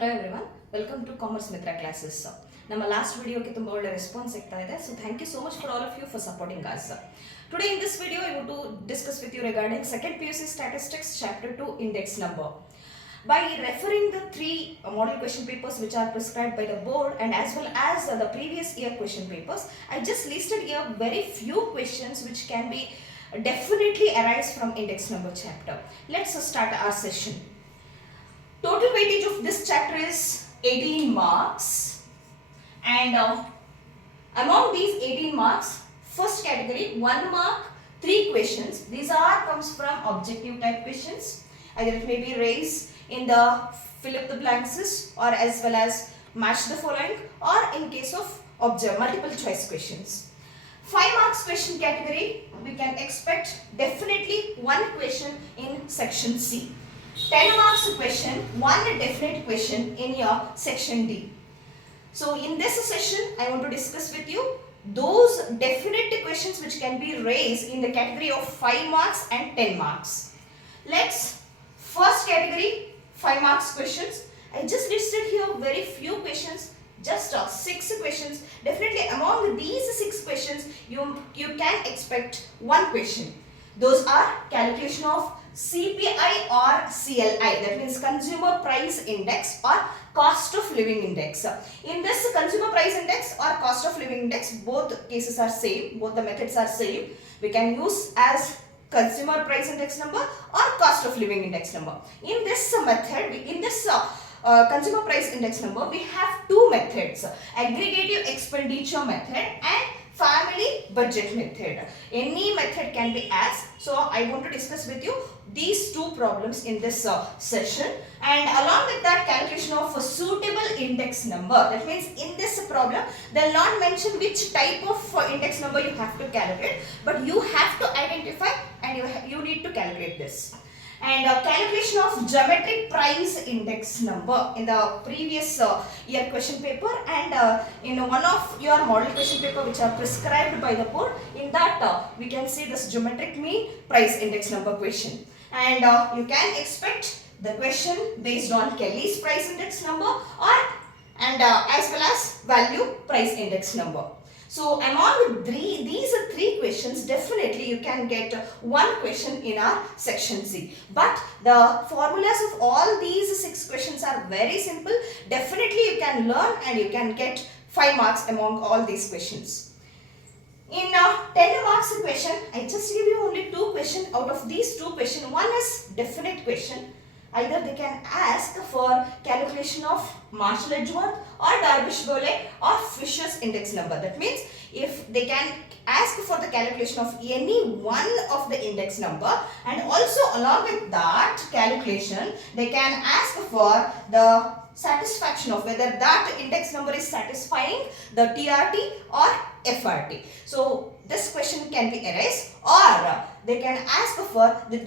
Hello everyone, welcome to Commerce Mitra classes. ನಮ್ಮ last ವಿಡಿಯೋಗೆ ತುಂಬ ಒಳ್ಳೆ ರೆಸ್ಪಾನ್ಸ್ ಸಿಗ್ತಾ ಇದೆ. So thank you so much for all of you for supporting us. Today in this video I want to discuss with you regarding second PUC statistics chapter 2 index number. By referring the three model question papers which are prescribed by the board and as well as the previous year question papers, I just listed here very few questions which can be definitely arise from index number chapter. Let's start our session. Total weightage of this chapter is 18 marks, and among these 18 marks, first category 1 mark 3 questions. These are comes from objective type questions. Either it may be raised in the fill up the blanks or as well as match the following, or in case of multiple choice questions. 5 marks question category, we can expect definitely one question in section C. 10 marks question, one definite question in your section D. So in this session, I want to discuss with you those definite questions which can be raised in the category of 5 marks and 10 marks. Let's first category 5 marks questions. I just listed here very few questions, just 6 questions. Definitely among these 6 questions, you can expect one question. Those are calculation of CPI or CLI, that means consumer price index or cost of living index. In this consumer price index or cost of living index, both cases are same, both the methods are same. We can use as consumer price index number or cost of living index number. In this method, consumer price index number, we have two methods, aggregative expenditure method and family budget method. Any method can be asked. So I want to discuss with you these two problems in this session, and along with that calculation of a suitable index number. That means in this problem they will not mention which type of index number you have to calculate, but you have to identify and you need to calculate this. And calculation of geometric price index number in the previous year question paper, and in one of your model question paper which are prescribed by the board, in that we can see this geometric mean price index number question, and you can expect the question based on Kelly's price index number or as well as value price index number. So among these three questions, definitely you can get one question in our section C. But the formulas of all these 6 questions are very simple. Definitely you can learn and you can get 5 marks among all these questions. In 10 marks question, I just give you only 2 questions. Out of these 2 questions, one is definite question. Either they can ask for calculation of Marshall-Edgeworth or Darvish-Bowley or Fisher's index number. That means if they can ask for the calculation of any one of the index number, and also along with that calculation they can ask for the satisfaction of whether that index number is satisfying the TRT or FRT. So this question can be erased, or they can ask for the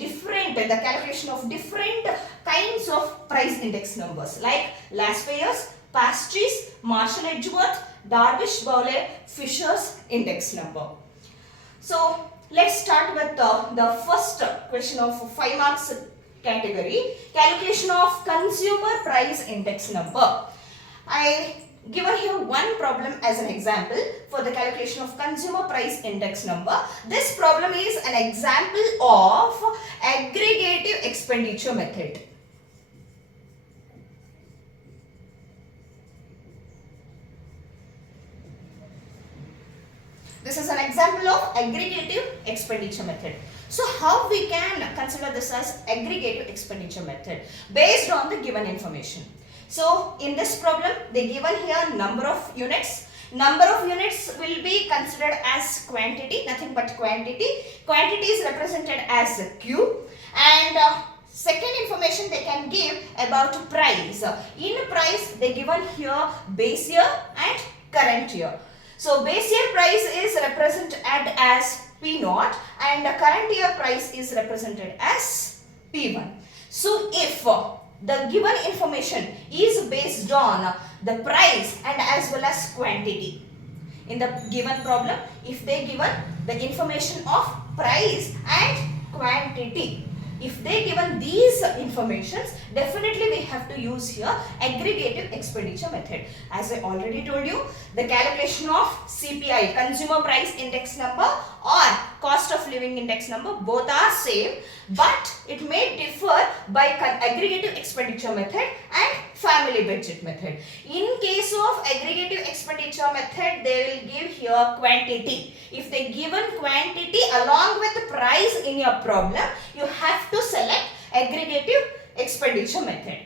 calculation of different kinds of price index numbers like last payers, pastries, Marshall-Edgeworth, Darvish-Bowley, Fisher's index number. So let's start with the first question of 5 marks category, calculation of consumer price index number. I given here one problem as an example for the calculation of consumer price index number. This problem is an example of aggregative expenditure method. This is an example of aggregative expenditure method. So how we can consider this as aggregative expenditure method based on the given information. So in this problem they given here number of units. Number of units will be considered as quantity, nothing but quantity. Quantity is represented as Q, and second information they can give about price. In price they given here base year and current year. So base year price is represented as P0 and the current year price is represented as P1. So if the given information is based on the price and as well as quantity, in the given problem, if they given the information of price and quantity, If they given these informations, definitely we have to use here aggregative expenditure method. As I already told you, the calculation of CPI, consumer price index number, or cost of living index number, both are same, but it may differ by aggregative expenditure method and family budget method. In case of aggregative expenditure method, they will give here quantity. If they given quantity along with the price in your problem, you have to select aggregative expenditure method.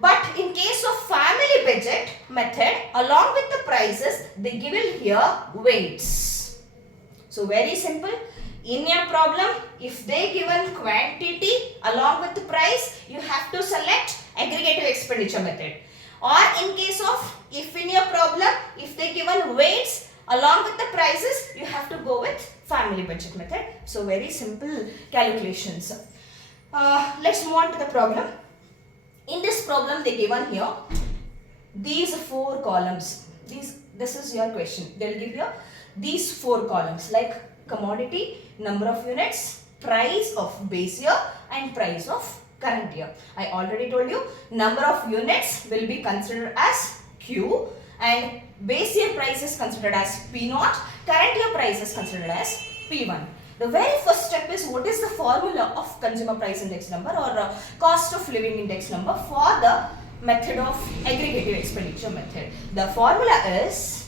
But in case of family budget method, along with the prices, they give it here weights. So very simple. In your problem, if they given quantity along with the price, you have to select aggregative expenditure method. Or in case of, if in your problem, if they given weights along with the prices, you have to go with family budget method. So very simple calculations. Let's move on to the problem. In this problem, they given here these 4 columns. This is your question. They will give you these 4 columns like commodity, number of units, price of base year, and price of current year. I already told you number of units will be considered as Q, and base year price is considered as P0, current year price is considered as P1. The very first step is, what is the formula of consumer price index number or cost of living index number for the method of aggregative expenditure method? The formula is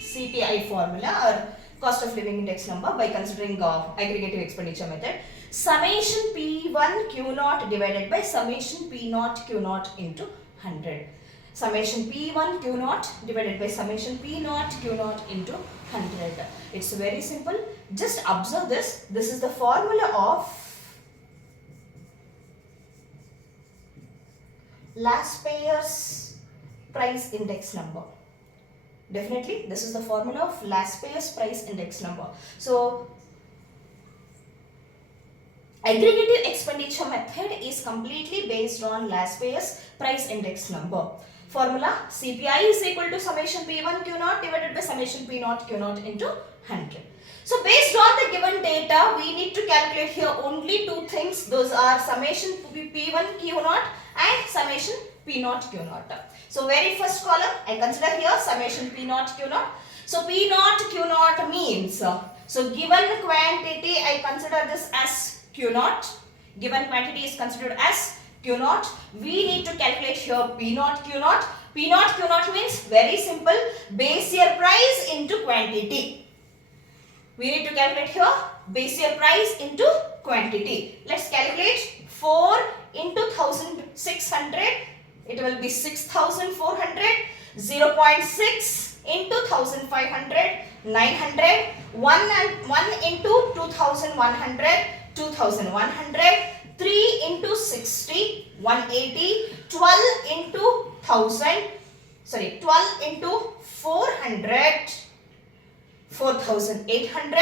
CPI formula, or cost of living index number, by considering aggregative expenditure method. Summation P1 Q0 divided by summation P0 Q0 into 100. Summation P1 Q0 divided by summation P0 Q0 into 100. It's very simple. Just observe this. This is the formula of last payer's price index number. Definitely, this is the formula of last payer's price index number. So, aggregative expenditure method is completely based on last payer's price index number. Formula CPI is equal to summation P1 Q0 divided by summation P0 Q0 into 100. So, based on the given data, we need to calculate here only 2 things. Those are summation P1 Q0 and summation P0 Q0. So, very first column, I consider here summation P0 Q0. So, P0 Q0 means, so given quantity, I consider this as Q0. Given quantity is considered as Q0. We need to calculate here P0 Q0. P0 Q0 means very simple, base year price into quantity. We need to calculate here base year price into quantity. Let's calculate 4 into 1600. It will be 6400. 0.6 into 1500. 900. 1 into 2100. 2100. 3 into 60. 180. 12 into 1000. Sorry, 12 into 400. 4800.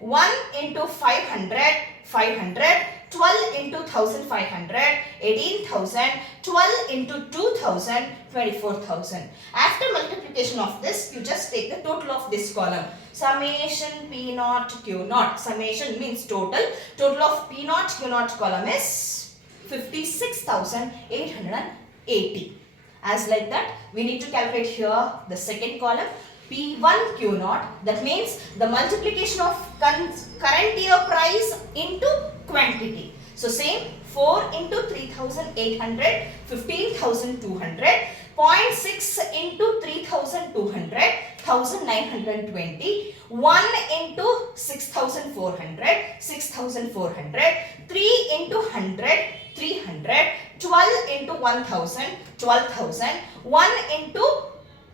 1 into 500. 500. 12 into 1500, 18,000, 12 into 2000, 24,000. After multiplication of this, you just take the total of this column. Summation P0 Q0. Summation means total. Total of P0 Q0 column is 56,880. As like that, we need to calculate here the second column. P1 Q0, that means the multiplication of current year price into quantity. So same, 4 into 3,800, 15,200, 0.6 into 3,200, 1,920, 1 into 6,400, 6,400, 3 into 100, 300, 12 into 1,000, 12,000, 1 into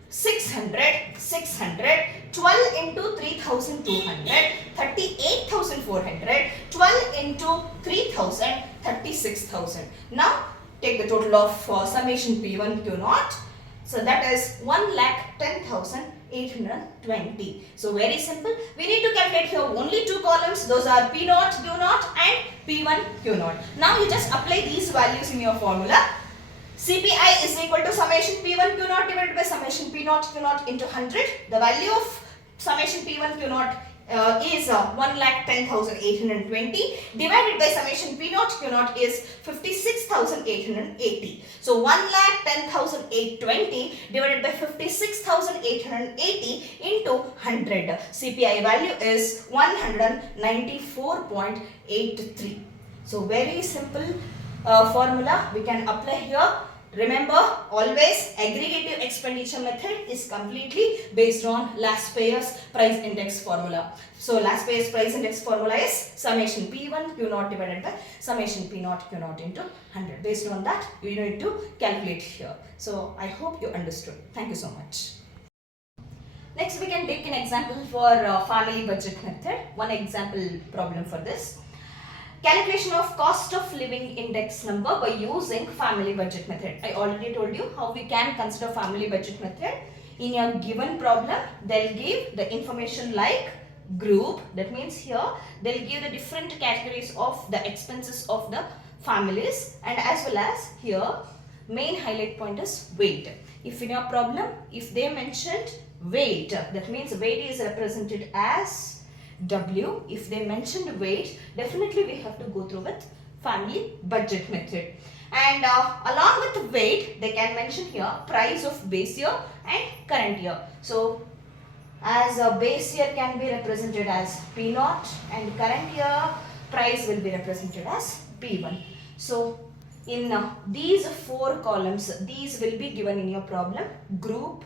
600, 600, 12 into 3,200, 38,400, 12 into 3,000, 36,000. Now, take the total of summation P1 Q0. So, that is 1,10,820. So, very simple. We need to calculate here only 2 columns. Those are P0 Q0 and P1 Q0. Now, you just apply these values in your formula. CPI is equal to summation P1 Q0 divided by summation P0 Q0 into 100. The value of summation P1 Q0 is 1,10,820 divided by summation P naught Q naught is 56,880. So 1,10,820 divided by 56,880 into 100. CPI value is 194.83. So very simple formula we can apply here. Remember, always aggregative expenditure method is completely based on last payer's price index formula. So last payer's price index formula is summation P1 Q naught divided by summation P naught Q naught into 100. Based on that, you need to calculate here. So I hope you understood. Thank you so much. Next, we can take an example for family budget method. One example problem for this. Calculation of cost of living index number by using family budget method. I already told you how we can consider family budget method. In your given problem, they'll give the information like group. That means here they'll give the different categories of the expenses of the families, and as well as here main highlight point is weight. If in your problem, if they mentioned weight, that means weight is represented as W. If they mentioned weight, definitely we have to go through with family budget method. And along with weight, they can mention here price of base year and current year. So as a base year can be represented as P0 and current year price will be represented as P1. So in these four columns, these will be given in your problem: group,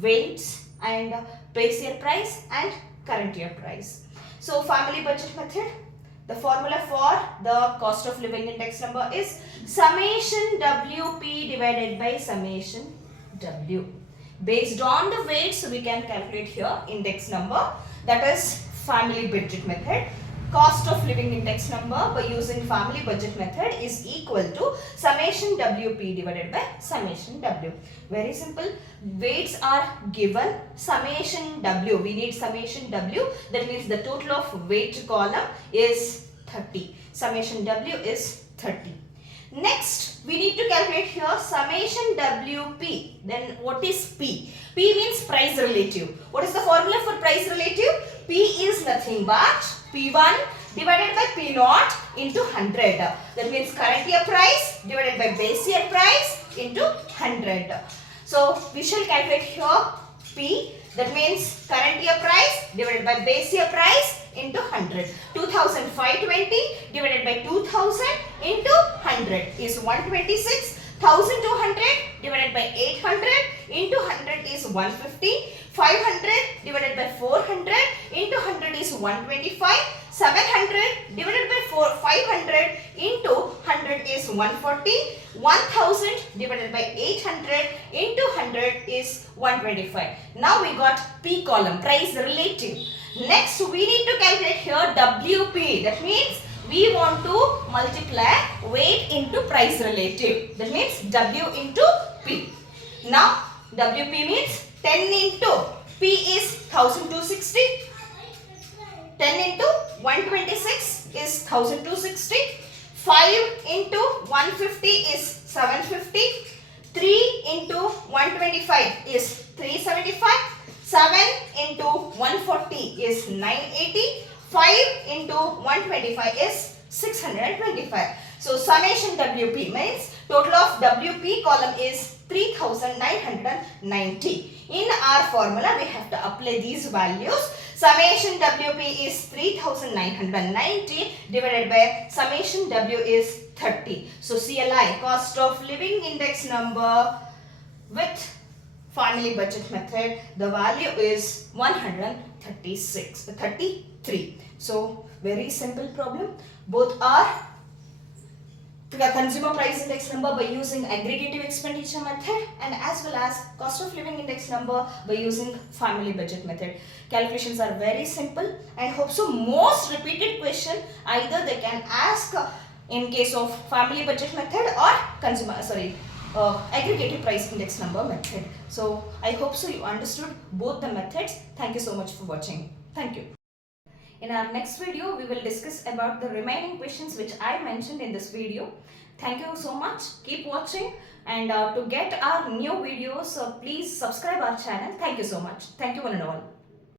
weights, and base year price and current year price. So family budget method, the formula for the cost of living index number is summation WP divided by summation W. Based on the weights, we can calculate here index number, that is family budget method. Cost of living index number by using family budget method is equal to summation WP divided by summation W. Very simple. Weights are given, summation W. We need summation W. That means the total of weight column is 30. Summation W is 30. Next, we need to calculate here summation WP. Then what is P? P means price relative. What is the formula for price relative? P is nothing but P1 divided by P0 into 100. That means current year price divided by base year price into 100. So we shall calculate here P. That means current year price divided by base year price into 100. 2,520 divided by 2,000 into 100 is 126. 1,200 divided by 800 into 100 is 150. 500 divided by 400 into 100 is 125. 700 divided by 500 into 100 is 140. 1000 divided by 800 into 100 is 125. Now we got P column, price relative. Next we need to calculate here WP. That means we want to multiply weight into price relative. That means W into P. Now WP means 10 into P is 1260. 10 into 126 is 1260. 5 into 150 is 750. 3 into 125 is 375. 7 into 140 is 980. 5 into 125 is 625. So summation WP means total of WP column is 3,990. In our formula, we have to apply these values. Summation WP is 3,990 divided by summation W is 30. So CLI, cost of living index number with family budget method, the value is 133. So very simple problem. Both are the consumer price index number by using aggregative expenditure method and as well as cost of living index number by using family budget method. Calculations are very simple and hope so. Most repeated question either they can ask in case of family budget method or aggregative price index number method. So I hope so you understood both the methods. Thank you so much for watching. Thank you. In our next video, we will discuss about the remaining questions which I mentioned in this video. Thank you so much. Keep watching, and to get our new videos, please subscribe our channel. Thank you so much. Thank you one and all.